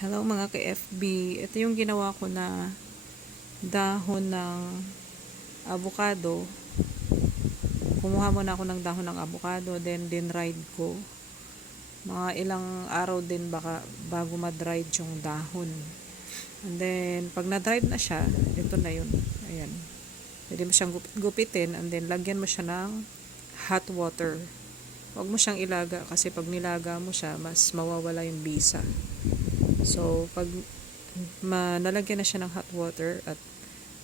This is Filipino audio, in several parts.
Hello mga ka-FB. Ito yung ginawa ko na dahon ng avocado. Kumuha muna ako ng dahon ng avocado, then dinried ko. Mga ilang araw din baka bago ma-dried yung dahon. And then, pag na-dried na siya, ito na yun. Ayan. Pwede mo siyang gupitin and then lagyan mo siya ng hot water. Huwag mo siyang ilaga kasi pag nilaga mo siya, mas mawawala yung bisa. So, pag nalagyan na siya ng hot water at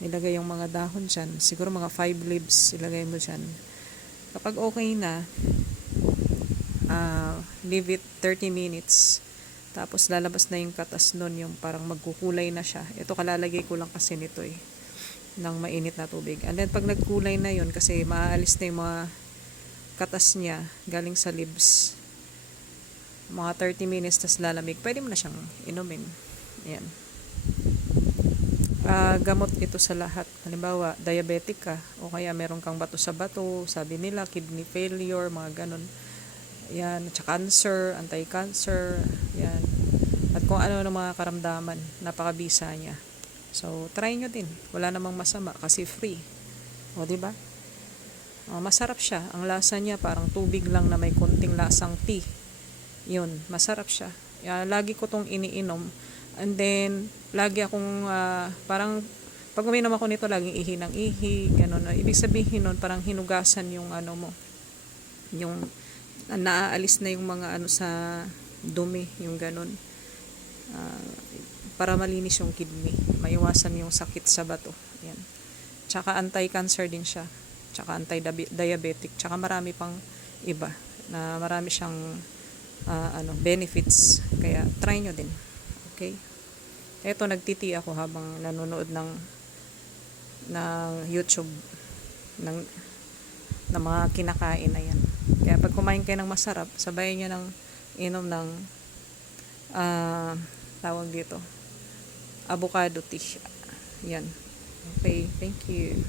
nilagay yung mga dahon dyan, siguro mga 5 leaves ilagay mo dyan. Kapag okay na, leave it 30 minutes. Tapos lalabas na yung katas nun, yung parang magkukulay na siya. Ito kalalagay ko lang kasi nito ng mainit na tubig. And then pag nagkulay na yun, kasi maaalis na yung mga katas niya galing sa leaves. Mga 30 minutes tas lalamig, pwede mo na siyang inumin. Ayan. Gamot ito sa lahat. Halimbawa, diabetic ka o kaya meron kang bato sa bato, sabi nila kidney failure, mga ganun. Ayan, at cancer, anti-cancer, ayan. At kung ano ng mga karamdaman, napakabisa niya. So, try nyo din. Wala namang masama kasi free. O, diba? Masarap siya. Ang lasa niya parang tubig lang na may konting lasang tea. Yun, masarap siya. Lagi ko tong iniinom. And then, lagi akong, parang, pag uminom ako nito, laging ihi ng ihi, gano'n. Ibig sabihin nun, parang hinugasan yung ano mo, yung, naaalis na yung mga ano sa dumi, yung gano'n. Para malinis yung kidney. Maiwasan yung sakit sa bato. Yan. Tsaka anti-cancer din siya. Tsaka anti-diabetic. Tsaka marami pang iba, na marami siyang benefits. Kaya try nyo din. Okay? Ito, nagtiti ako habang nanonood ng YouTube ng mga kinakain na yan. Kaya pag kumain kayo ng masarap, sabayan nyo ng inom ng tawag dito, avocado tea. Yan. Okay, thank you.